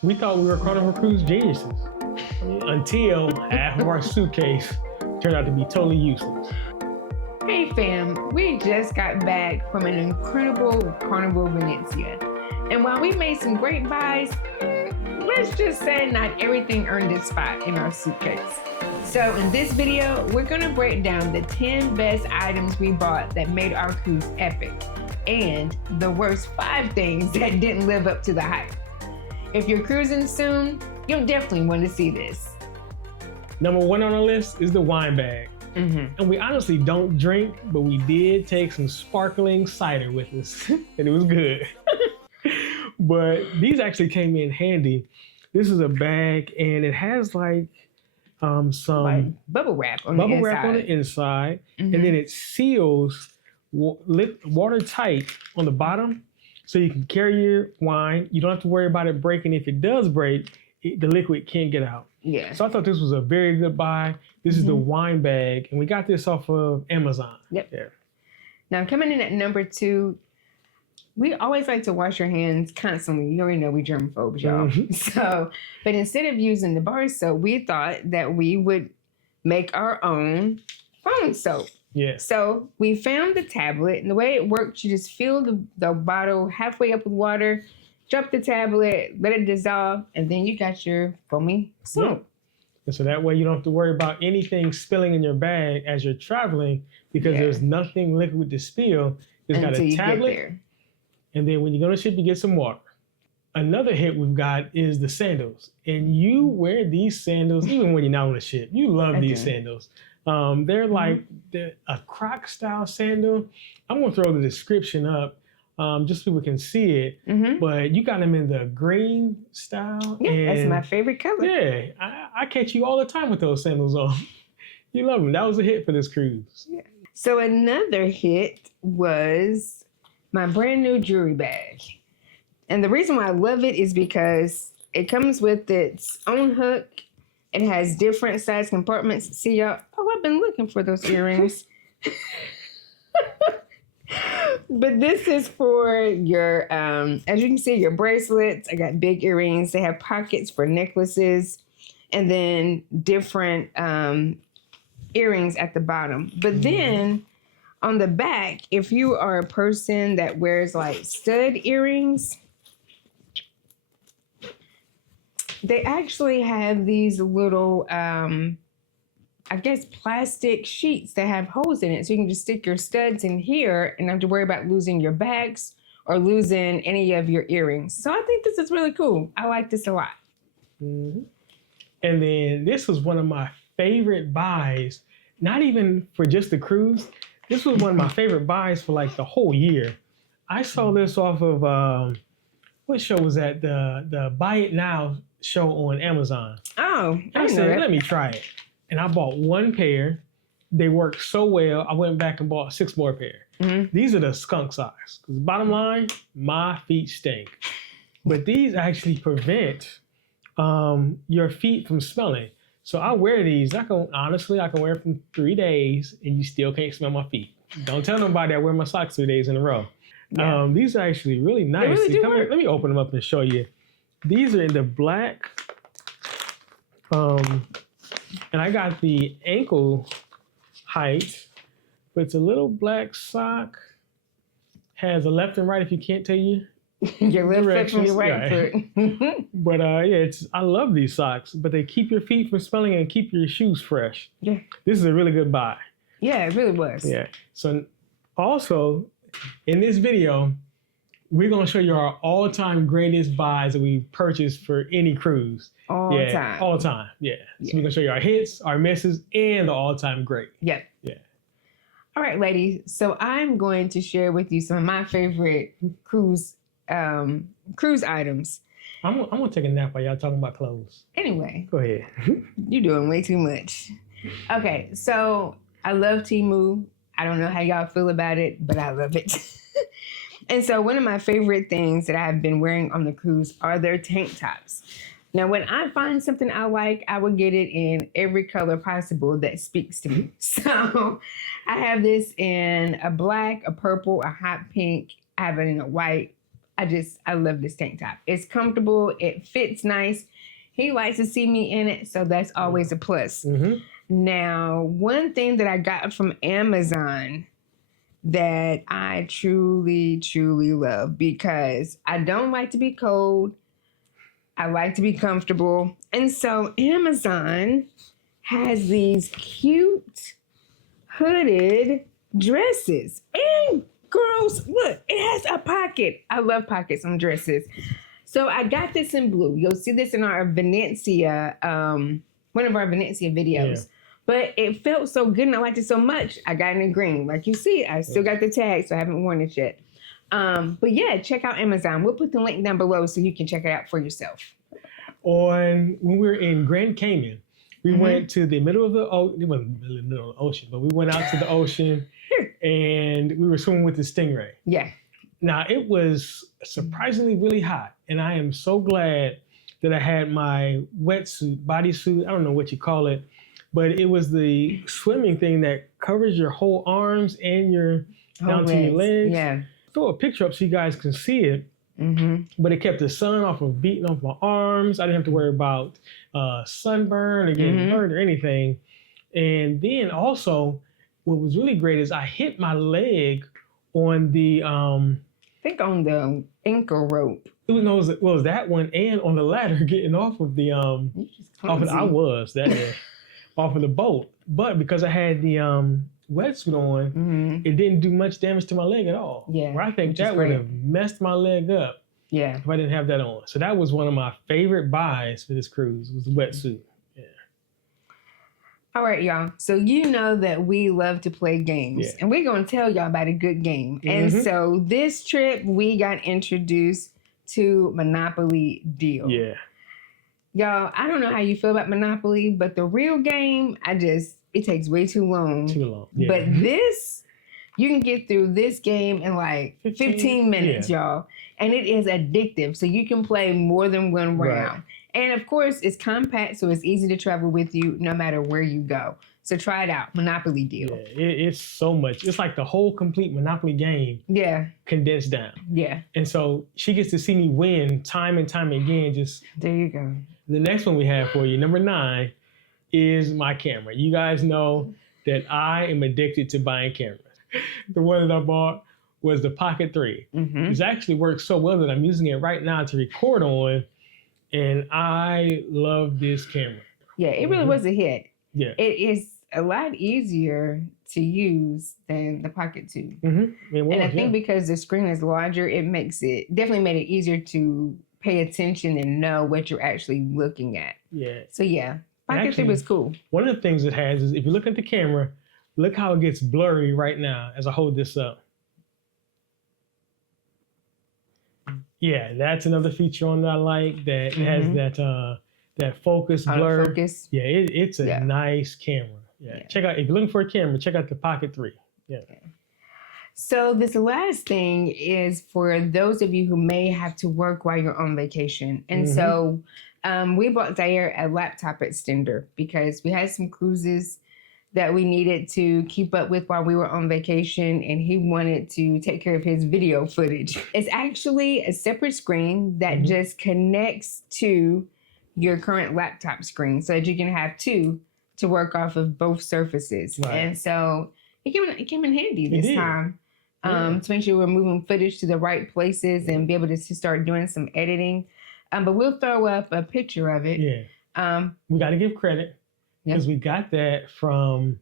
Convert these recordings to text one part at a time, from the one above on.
We thought we were Carnival Cruise geniuses until half of our suitcase turned out to be totally useless. Hey fam, we just got back from an incredible Carnival Venezia. And while we made some great buys, let's just say not everything earned its spot in our suitcase. So in this video, we're gonna break down the 10 best items we bought that made our cruise epic, and the worst 5 things that didn't live up to the hype. If you're cruising soon, you'll definitely want to see this. Number 1 on our list is the wine bag. And we honestly don't drink, but we did take some sparkling cider with us, and it was good. But these actually came in handy. This is a bag, and it has like some bubble wrap on the inside, and then it seals watertight on the bottom, so you can carry your wine. You don't have to worry about it breaking. If it does break, the liquid can't get out. Yeah. So I thought this was a very good buy. This is the wine bag, and we got this off of Amazon. Yep. Yeah. Now coming in at number 2, we always like to wash our hands constantly. You already know we germaphobes, y'all. So, but instead of using the bar soap, we thought that we would make our own phone soap. Yeah. So we found the tablet, and the way it works, you just fill the bottle halfway up with water, drop the tablet, let it dissolve, and then you got your foamy soap. And so that way you don't have to worry about anything spilling in your bag as you're traveling, because there's nothing liquid to spill. It's got a tablet, and then when you go to ship, you get some water. Another hit we've got is the sandals. And you wear these sandals even when you're not on the ship. You love these sandals. They're like a Croc style sandal. I'm gonna throw the description up just so people can see it. But you got them in the green style. Yeah, and that's my favorite color. Yeah, I catch you all the time with those sandals on. You love them. That was a hit for this cruise. Yeah. So another hit was my brand new jewelry bag. And the reason why I love it is because it comes with its own hook. It has different size compartments. See, y'all? Oh, I've been looking for those earrings. But this is for your, as you can see, your bracelets. I got big earrings. They have pockets for necklaces, and then different earrings at the bottom. But then on the back, if you are a person that wears like stud earrings, they actually have these little, I guess, plastic sheets that have holes in it. So you can just stick your studs in here and not have to worry about losing your bags or losing any of your earrings. So I think this is really cool. I like this a lot. And then this was one of my favorite buys, not even for just the cruise. This was one of my favorite buys for like the whole year. I saw this off of, what show was that? The Buy It Now show on Amazon. Oh, I said, let me try it. And I bought 1 pair. They worked so well, I went back and bought 6 more pair. These are the skunk size. Because bottom line, my feet stink. But these actually prevent your feet from smelling. So I wear these. I can wear them for 3 days and you still can't smell my feet. Don't tell nobody I wear my socks 3 days in a row. Yeah. These are actually really nice. They really do work. Let me open them up and show you. These are in the black. And I got the ankle height, but it's a little black sock. Has a left and right if you can't tell you. Your left foot from your right foot. But I love these socks, but they keep your feet from smelling and keep your shoes fresh. Yeah. This is a really good buy. Yeah, it really was. Yeah. So also in this video, we're going to show you our all-time greatest buys that we purchased for any cruise. All time. Yeah. So we're going to show you our hits, our misses, and the all-time great. Yeah. All right, ladies. So I'm going to share with you some of my favorite cruise items. I'm going to take a nap while y'all talking about clothes. Anyway. Go ahead. You're doing way too much. Okay, so I love Temu. I don't know how y'all feel about it, but I love it. And so one of my favorite things that I have been wearing on the cruise are their tank tops. Now, when I find something I like, I will get it in every color possible that speaks to me. So I have this in a black, a purple, a hot pink. I have it in a white, I love this tank top. It's comfortable. It fits nice. He likes to see me in it, so that's always a plus. Mm-hmm. Now, one thing that I got from Amazon that I truly, truly love, because I don't like to be cold. I like to be comfortable. And so Amazon has these cute hooded dresses. And girls, look, it has a pocket. I love pockets on dresses. So I got this in blue. You'll see this in our Venezia, one of our Venezia videos. Yeah. But it felt so good and I liked it so much. I got it in green. Like you see, I still got the tag, so I haven't worn it yet. But yeah, check out Amazon. We'll put the link down below so you can check it out for yourself. When we were in Grand Cayman, we went to the middle of the ocean. It wasn't the middle of the ocean, but we went out to the ocean and we were swimming with the Stingray. Yeah. Now, it was surprisingly really hot. And I am so glad that I had my wetsuit, bodysuit, I don't know what you call it, but it was the swimming thing that covers your whole arms and your down to your legs. Yeah. Throw a picture up so you guys can see it. Mm-hmm. But it kept the sun off of beating off my arms. I didn't have to worry about sunburn or getting burned or anything. And then also, what was really great is I hit my leg on the I think on the ankle rope. It was that one and on the ladder getting off of the off of the boat. But because I had the wetsuit on, it didn't do much damage to my leg at all. Yeah. Where I think that would have messed my leg up. Yeah. If I didn't have that on. So that was one of my favorite buys for this cruise was the wetsuit. Yeah. All right, y'all. So you know that we love to play games. Yeah. And we're going to tell y'all about a good game. And so this trip, we got introduced to Monopoly Deal. Yeah. Y'all, I don't know how you feel about Monopoly, but the real game, it takes way too long. Too long. Yeah. But this, you can get through this game in like 15 minutes, y'all. And it is addictive. So you can play more than one round. And of course, it's compact, so it's easy to travel with you no matter where you go. So try it out, Monopoly Deal. Yeah, it's so much. It's like the whole complete Monopoly game condensed down. Yeah. And so she gets to see me win time and time again. Just there you go. The next one we have for you, number 9, is my camera. You guys know that I am addicted to buying cameras. The one that I bought was the Pocket 3. It's actually worked so well that I'm using it right now to record on, and I love this camera. Yeah, it really was a hit. Yeah. It is a lot easier to use than the Pocket 2. And I think because the screen is larger, it definitely made it easier to pay attention and know what you're actually looking at. Yeah. So yeah, Pocket 3 was cool. One of the things it has is if you look at the camera, look how it gets blurry right now as I hold this up. Yeah, that's another feature on that I like, that it has that focus blur. Focus. Yeah, it's a nice camera. Yeah. Check out, if you're looking for a camera, check out the Pocket 3. Yeah. So this last thing is for those of you who may have to work while you're on vacation. And so we bought Zaire a laptop extender because we had some cruises that we needed to keep up with while we were on vacation, and he wanted to take care of his video footage. It's actually a separate screen that just connects to your current laptop screen so that you can have 2 to work off of both surfaces. Right. And so it came in handy this time to make sure we're moving footage to the right places and be able to start doing some editing. But we'll throw up a picture of it. Yeah. We got to give credit because we got that from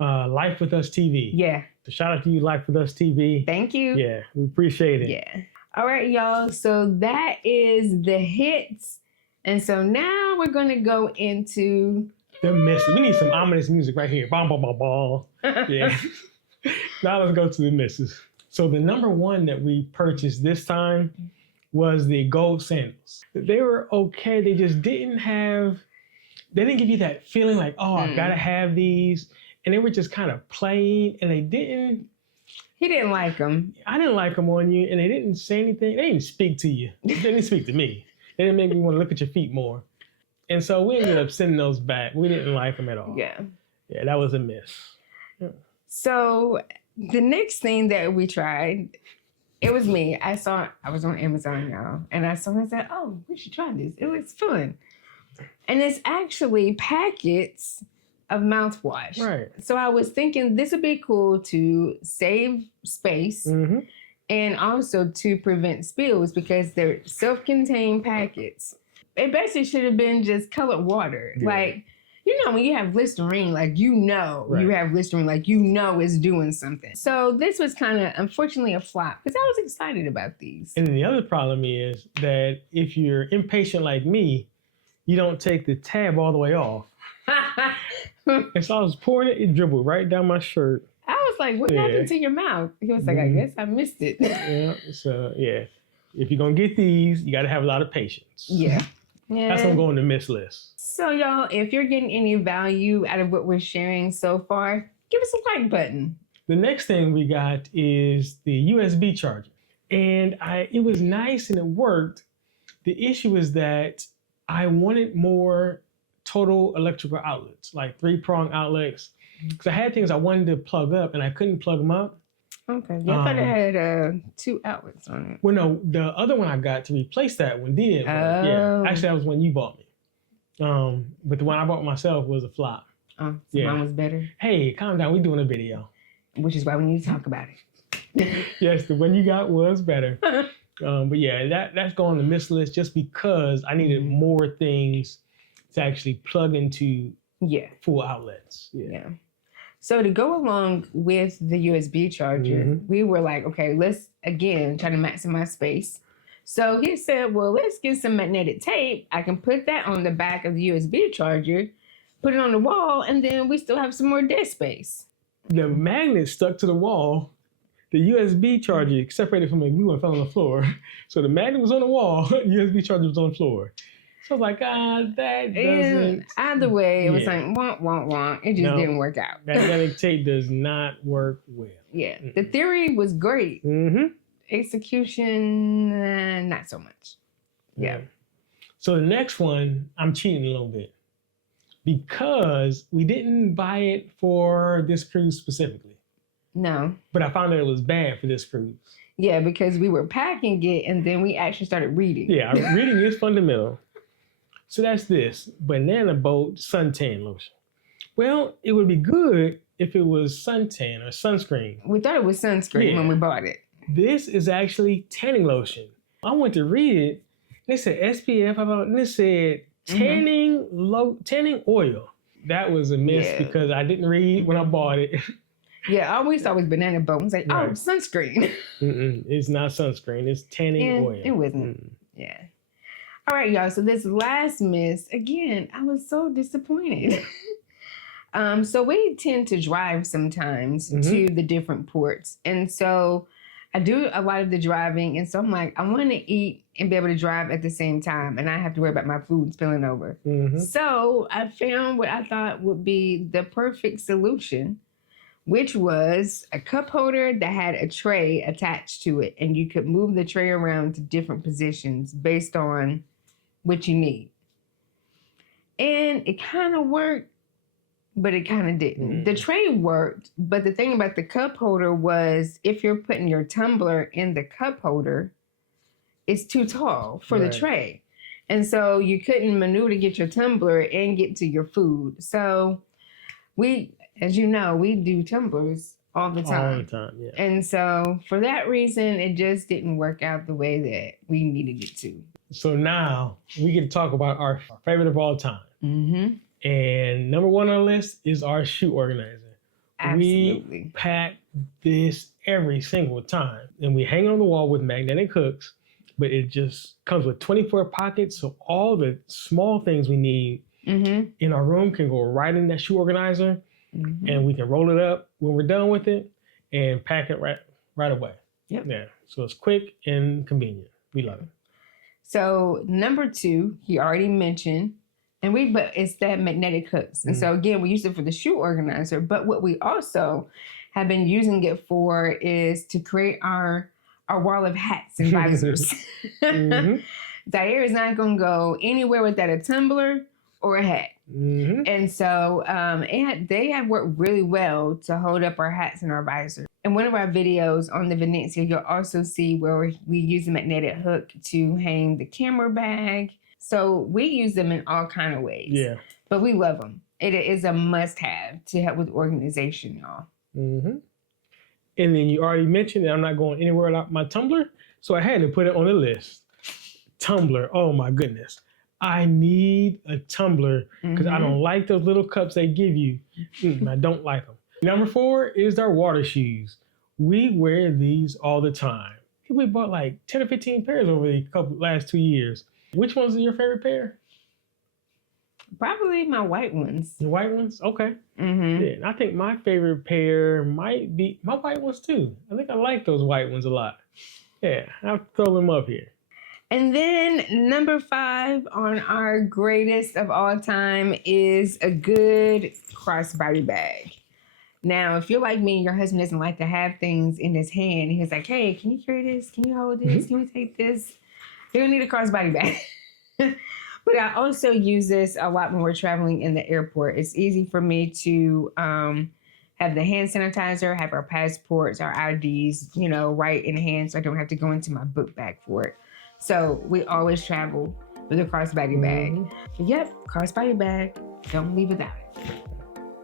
Life With Us TV. Yeah. So shout out to you, Life With Us TV. Thank you. Yeah, we appreciate it. Yeah. All right, y'all. So that is the hits. And so now we're going to go into the misses. We need some ominous music right here. Bom, bom, bom, bom. Yeah. Now let's go to the misses. So the number 1 that we purchased this time was the gold sandals. They were okay. They just didn't give you that feeling like, oh, I gotta have these. And they were just kind of plain, and he didn't like them. I didn't like them on you, and they didn't say anything. They didn't speak to you. They didn't speak to me. They didn't make me want to look at your feet more. And so we ended up sending those back. We didn't like them at all. Yeah. Yeah, that was a miss. Yeah. So the next thing that we tried, It was me. I was on Amazon, y'all, and I saw it and said, oh, we should try this. It looks fun. And it's actually packets of mouthwash. Right. So I was thinking this would be cool to save space and also to prevent spills because they're self-contained packets. It basically should have been just colored water. Yeah. Like, you know, when you have Listerine, like, you Right. have Listerine, like, you know it's doing something. So this was kind of, unfortunately, a flop because I was excited about these. And then the other problem is that if you're impatient like me, you don't take the tab all the way off. And so I was pouring it, it dribbled right down my shirt. I was like, what happened to your mouth? He was like, I guess I missed it. Yeah, so yeah. If you're going to get these, you got to have a lot of patience. Yeah. That's what I'm going to miss list. So y'all, if you're getting any value out of what we're sharing so far, give us a like button. The next thing we got is the USB charger. And it was nice and it worked. The issue is that I wanted more total electrical outlets, like 3-prong outlets. Because I had things I wanted to plug up and I couldn't plug them up. Okay. Yeah, I thought it had 2 outlets on it. Well, no, the other one I got to replace that one did. Yeah. Actually, that was one you bought me. But the one I bought myself was a flop. Oh, so mine was better? Hey, calm down. We're doing a video. Which is why we need to talk about it. Yes, the one you got was better. But yeah, that's going on the miss list just because I needed more things to actually plug into full outlets. Yeah. So to go along with the USB charger, we were like, okay, let's again try to maximize space. So he said, well, let's get some magnetic tape. I can put that on the back of the USB charger, put it on the wall, and then we still have some more desk space. The magnet stuck to the wall. The USB charger separated from the glue and fell on the floor. So the magnet was on the wall, USB charger was on the floor. So I was like, that doesn't... Either way, it was like, wah. It just didn't work out. Magnetic tape does not work well. Yeah. The theory was great. Execution, not so much. Yeah. So the next one, I'm cheating a little bit. Because we didn't buy it for this cruise specifically. No. But I found that it was bad for this cruise. Yeah, because we were packing it and then we actually started reading. Yeah, reading is fundamental. So that's this Banana Boat suntan lotion. Well, it would be good if it was suntan or sunscreen. We thought it was sunscreen when we bought it. This is actually tanning lotion. I went to read it. They said SPF, and it said tanning oil. That was a miss because I didn't read when I bought it. Yeah, I always thought it was Banana Boat. I was like, oh, sunscreen. It's not sunscreen. It's tanning oil. It wasn't. Yeah. All right, y'all. So this last miss, again, I was so disappointed. So we tend to drive sometimes to the different ports. And so I do a lot of the driving. And so I'm like, I want to eat and be able to drive at the same time. And I have to worry about my food spilling over. So I found what I thought would be the perfect solution, which was a cup holder that had a tray attached to it. And you could move the tray around to different positions based on what you need. And it kind of worked, but it kind of didn't. The tray worked, but the thing about the cup holder was if you're putting your tumbler in the cup holder, it's too tall for the tray. And so you couldn't maneuver to get your tumbler and get to your food. So we, as you know, we do tumblers all the time. All the time, yeah. And so for that reason, it just didn't work out the way that we needed it to. So now we get to talk about our favorite of all time. And number one on the list is our shoe organizer. Absolutely. We pack this every single time. And we hang it on the wall with magnetic hooks, but it just comes with 24 pockets. So all the small things we need in our room can go right in that shoe organizer. And we can roll it up when we're done with it and pack it right away. Yeah. So it's quick and convenient. We love it. So number 2, he already mentioned, but it's that magnetic hooks. And so again, we use it for the shoe organizer, but what we also have been using it for is to create our wall of hats and visors. Zaire is not going to go anywhere without a tumbler or a hat. And so they have worked really well to hold up our hats and our visors. In one of our videos on the Venezia, you'll also see where we use a magnetic hook to hang the camera bag. So we use them in all kind of ways. Yeah. But we love them. It is a must-have to help with organization, y'all. Mm-hmm. And then you already mentioned that I'm not going anywhere without my tumbler, so I had to put it on the list. Tumbler, oh my goodness. I need a tumbler because I don't like those little cups they give you. I don't like them. Number 4 is our water shoes. We wear these all the time. We bought like 10 or 15 pairs over the last 2 years. Which ones are your favorite pair? Probably my white ones. The white ones? Okay. Mm-hmm. Yeah, and I think my favorite pair might be my white ones too. I think I like those white ones a lot. Yeah, I'll throw them up here. And then number 5 on our greatest of all time is a good crossbody bag. Now, if you're like me and your husband doesn't like to have things in his hand, he's like, hey, can you carry this? Can you hold this? Can we take this? You're gonna need a crossbody bag. But I also use this a lot when we're traveling in the airport. It's easy for me to have the hand sanitizer, have our passports, our IDs, right in hand, so I don't have to go into my book bag for it. So we always travel with a crossbody bag. But yep, crossbody bag, don't leave without it.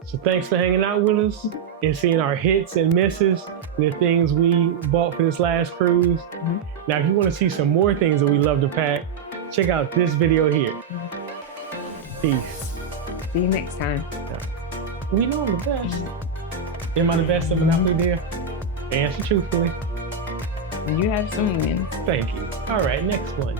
So thanks for hanging out with us and seeing our hits and misses, the things we bought for this last cruise. Now, if you want to see some more things that we love to pack, check out this video here. Peace. See you next time. We know I'm the best. Am I the best of an out there? Answer truthfully. You have some wins. Thank you. All right, next one.